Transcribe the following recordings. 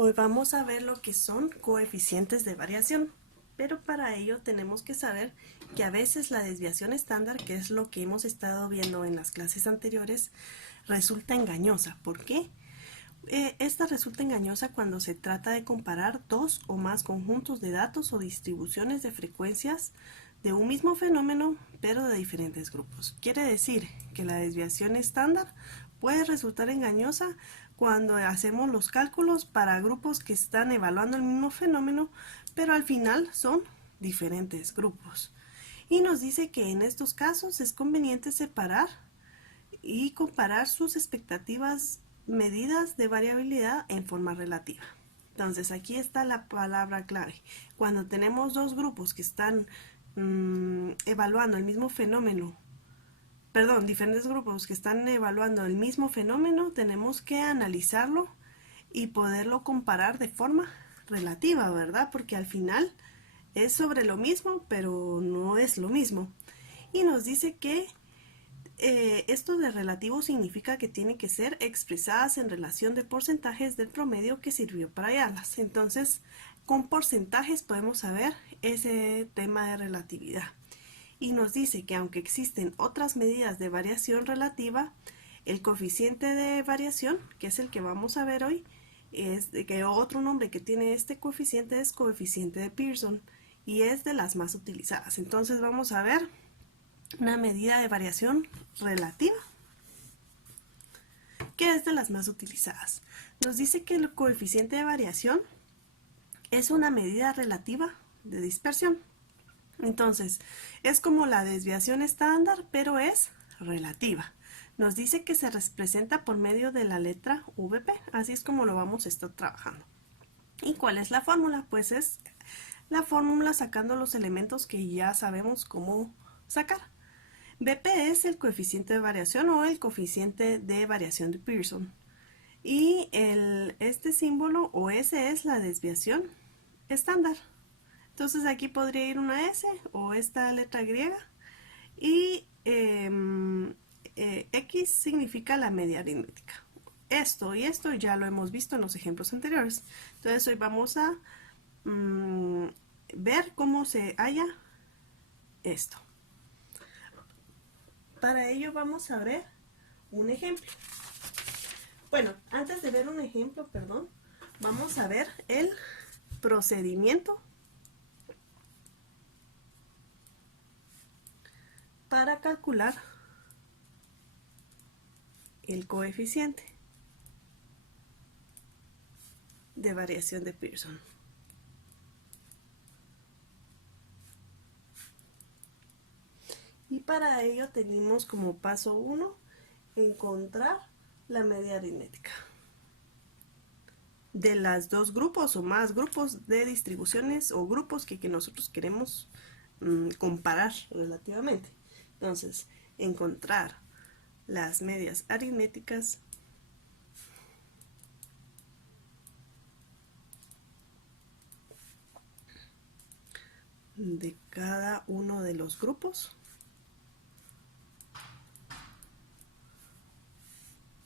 Hoy vamos a ver lo que son coeficientes de variación, pero para ello tenemos que saber que a veces la desviación estándar, que es lo que hemos estado viendo en las clases anteriores, resulta engañosa. ¿Por qué? Esta resulta engañosa cuando se trata de comparar dos o más conjuntos de datos o distribuciones de frecuencias de un mismo fenómeno, pero de diferentes grupos. Quiere decir que la desviación estándar puede resultar engañosa cuando hacemos los cálculos para grupos que están evaluando el mismo fenómeno, pero al final son diferentes grupos. Y nos dice que en estos casos es conveniente separar y comparar sus expectativas medidas de variabilidad en forma relativa. Entonces aquí está la palabra clave. Cuando tenemos dos grupos que están evaluando el mismo fenómeno, diferentes grupos que están evaluando el mismo fenómeno, tenemos que analizarlo y poderlo comparar de forma relativa, ¿verdad? Porque al final es sobre lo mismo, pero no es lo mismo. Y nos dice que esto de relativo significa que tiene que ser expresadas en relación de porcentajes del promedio que sirvió para hallarlas. Entonces, con porcentajes podemos saber ese tema de relatividad. Y nos dice que aunque existen otras medidas de variación relativa, el coeficiente de variación, que es el que vamos a ver hoy, es que otro nombre que tiene este coeficiente es coeficiente de Pearson y es de las más utilizadas. Entonces vamos a ver una medida de variación relativa, que es de las más utilizadas. Nos dice que el coeficiente de variación es una medida relativa de dispersión. Entonces, es como la desviación estándar, pero es relativa. Nos dice que se representa por medio de la letra VP, así es como lo vamos a estar trabajando. ¿Y cuál es la fórmula? Pues es la fórmula sacando los elementos que ya sabemos cómo sacar. BP es el coeficiente de variación o el coeficiente de variación de Pearson. Y este símbolo o S es la desviación estándar. Entonces aquí podría ir una S o esta letra griega. Y X significa la media aritmética. Esto y esto ya lo hemos visto en los ejemplos anteriores. Entonces hoy vamos a ver cómo se halla esto. Para ello vamos a ver un ejemplo. Bueno, antes de ver un ejemplo, vamos a ver el procedimiento para calcular el coeficiente de variación de Pearson. Y para ello tenemos como paso 1 encontrar la media aritmética de las dos grupos o más grupos de distribuciones o grupos que nosotros queremos comparar relativamente. Entonces, encontrar las medias aritméticas de cada uno de los grupos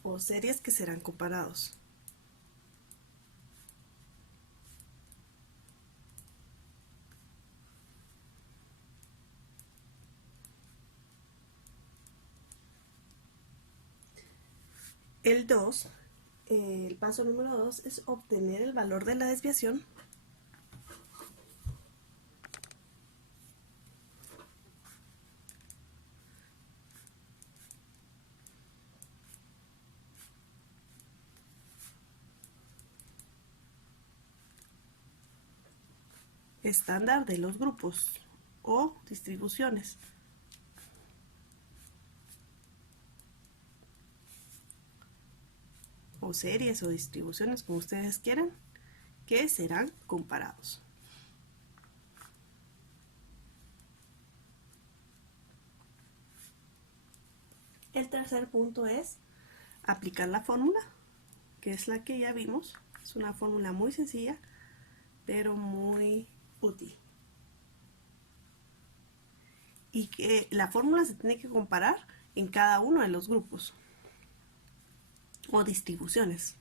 o series que serán comparados. El paso número 2 es obtener el valor de la desviación estándar de los grupos o distribuciones. O series o distribuciones, como ustedes quieran, que serán comparados. El tercer punto es aplicar la fórmula, que es la que ya vimos. Es una fórmula muy sencilla, pero muy útil. Y que la fórmula se tiene que comparar en cada uno de los grupos o distribuciones.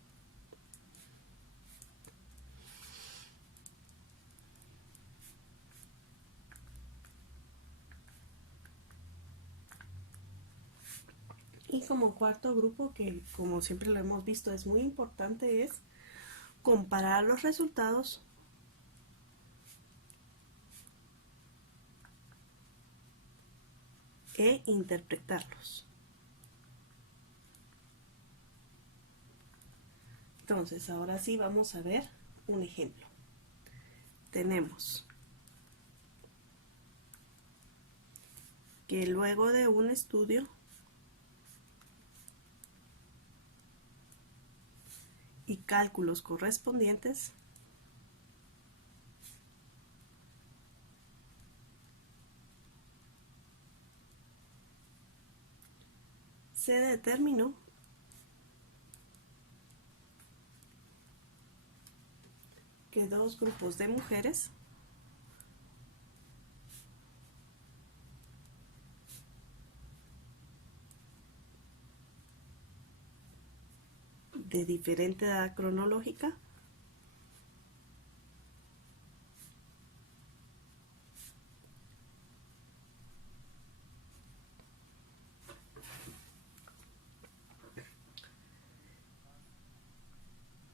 Y como cuarto grupo, que como siempre lo hemos visto es muy importante, es comparar los resultados e interpretarlos. Entonces, ahora sí vamos a ver un ejemplo. Tenemos que luego de un estudio y cálculos correspondientes, se determinó que dos grupos de mujeres de diferente edad cronológica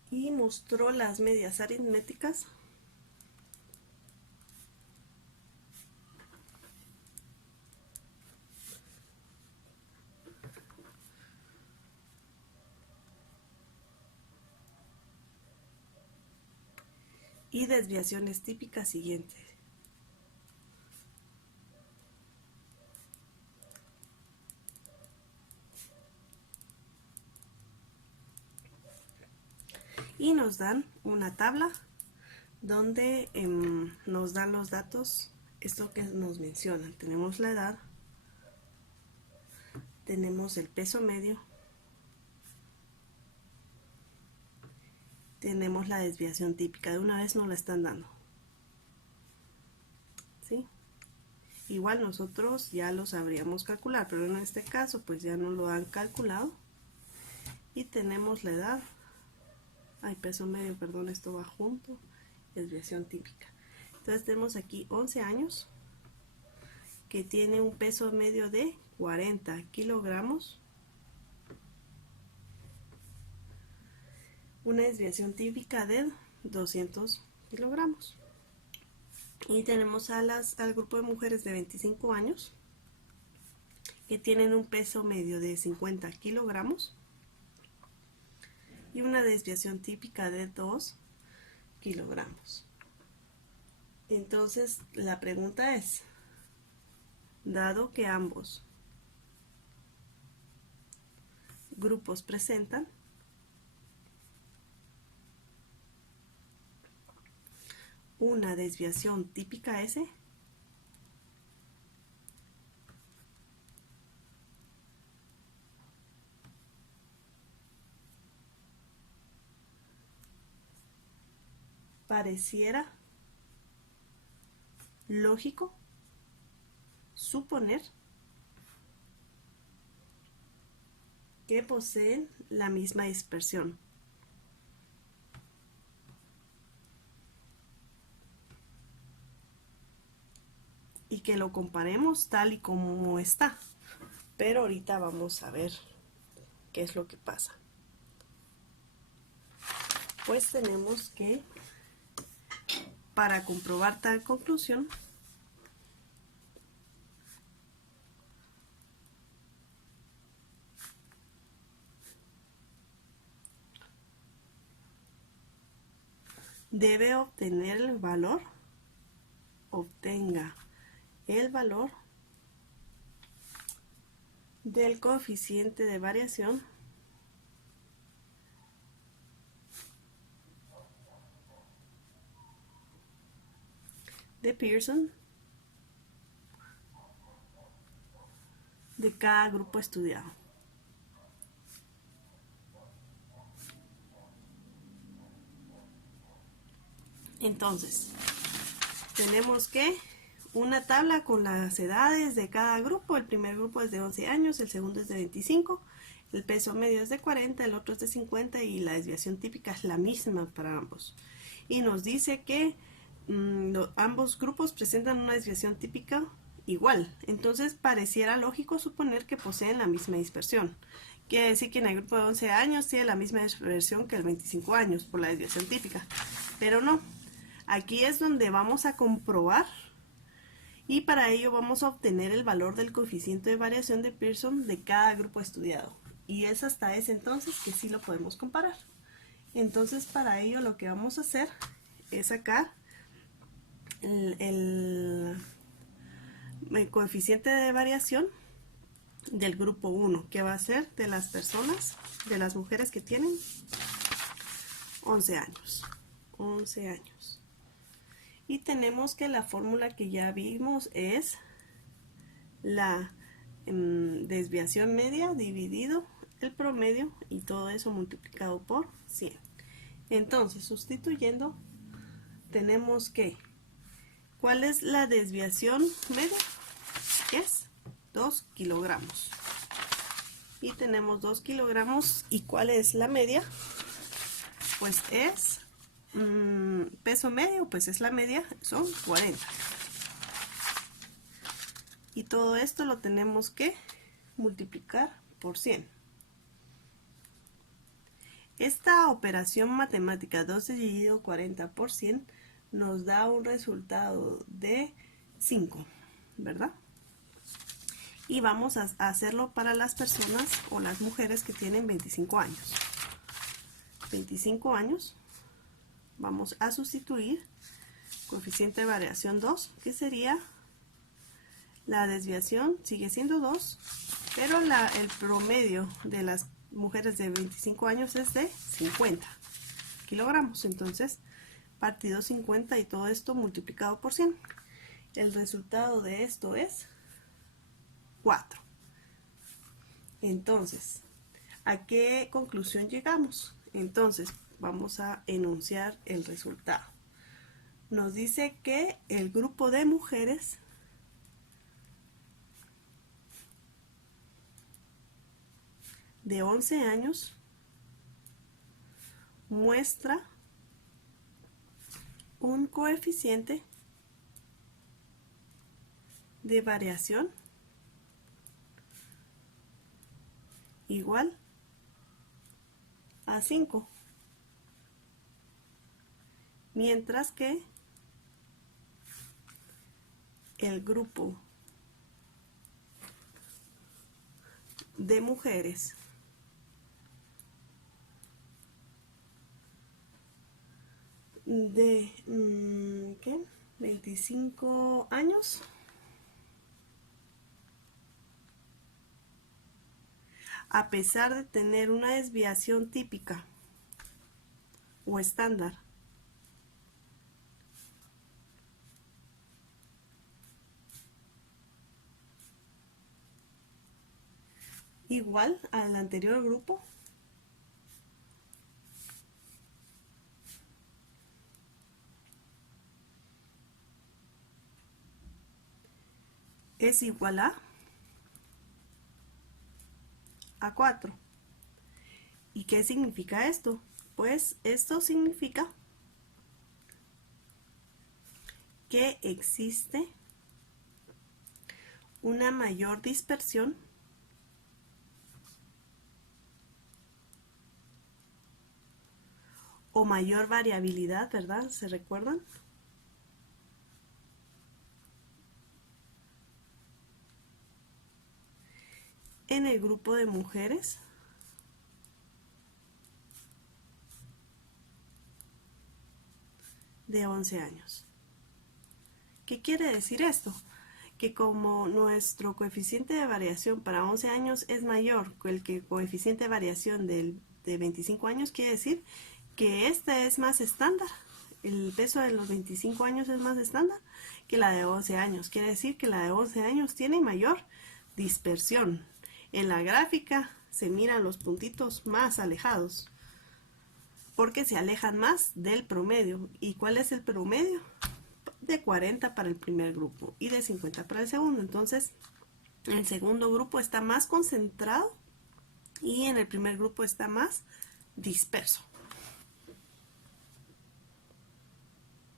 y mostró las medias aritméticas y desviaciones típicas siguientes. Y nos dan una tabla donde nos dan los datos, esto que nos mencionan. Tenemos la edad, tenemos el peso medio, tenemos la desviación típica. De una vez nos la están dando, ¿sí? Igual nosotros ya lo sabríamos calcular, pero en este caso pues ya no lo han calculado. Y tenemos la edad, peso medio, perdón, esto va junto, desviación típica. Entonces tenemos aquí 11 años, que tiene un peso medio de 40 kilogramos, una desviación típica de 200 kilogramos. Y tenemos al grupo de mujeres de 25 años, que tienen un peso medio de 50 kilogramos y una desviación típica de 2 kilogramos. Entonces la pregunta es, dado que ambos grupos presentan una desviación típica S, pareciera lógico suponer que poseen la misma dispersión. Y que lo comparemos tal y como está. Pero ahorita vamos a ver qué es lo que pasa. Pues tenemos que, para comprobar tal conclusión, debe obtener el valor, obtenga el valor del coeficiente de variación de Pearson de cada grupo estudiado. Entonces, tenemos que una tabla con las edades de cada grupo. El primer grupo es de 11 años, el segundo es de 25, el peso medio es de 40, el otro es de 50 y la desviación típica es la misma para ambos. Y nos dice que ambos grupos presentan una desviación típica igual. Entonces pareciera lógico suponer que poseen la misma dispersión. Quiere decir que en el grupo de 11 años tiene la misma dispersión que el 25 años por la desviación típica. Pero no. Aquí es donde vamos a comprobar y para ello vamos a obtener el valor del coeficiente de variación de Pearson de cada grupo estudiado. Y es hasta ese entonces que sí lo podemos comparar. Entonces para ello lo que vamos a hacer es sacar el coeficiente de variación del grupo 1, que va a ser de las personas, de las mujeres que tienen 11 años. 11 años. Y tenemos que la fórmula que ya vimos es la desviación media dividido el promedio y todo eso multiplicado por 100. Entonces, sustituyendo, tenemos que, ¿cuál es la desviación media? Es 2 kilogramos. Y tenemos 2 kilogramos. ¿Y cuál es la media? Pues es peso medio, pues es la media, son 40. Y todo esto lo tenemos que multiplicar por 100. Esta operación matemática 12 dividido 40 por 100 nos da un resultado de 5, ¿verdad? Y vamos a hacerlo para las personas o las mujeres que tienen 25 años. 25 años, vamos a sustituir coeficiente de variación 2, que sería la desviación, sigue siendo 2, pero el promedio de las mujeres de 25 años es de 50 kilogramos. Entonces, partido 50 y todo esto multiplicado por 100. El resultado de esto es 4. Entonces, ¿a qué conclusión llegamos? Entonces, vamos a enunciar el resultado. Nos dice que el grupo de mujeres de 11 años muestra un coeficiente de variación igual a 5, mientras que el grupo de mujeres de 25 años a pesar de tener una desviación típica o estándar igual al anterior grupo, es igual a 4. ¿Y qué significa esto? Pues esto significa que existe una mayor dispersión o mayor variabilidad, ¿verdad? ¿Se recuerdan? En el grupo de mujeres de 11 años. ¿Qué quiere decir esto? Que como nuestro coeficiente de variación para 11 años es mayor que el coeficiente de variación de 25 años, quiere decir que esta es más estándar. El peso de los 25 años es más estándar que la de 11 años. Quiere decir que la de 11 años tiene mayor dispersión. En la gráfica se miran los puntitos más alejados porque se alejan más del promedio. ¿Y cuál es el promedio? De 40 para el primer grupo y de 50 para el segundo. Entonces, el segundo grupo está más concentrado y en el primer grupo está más disperso.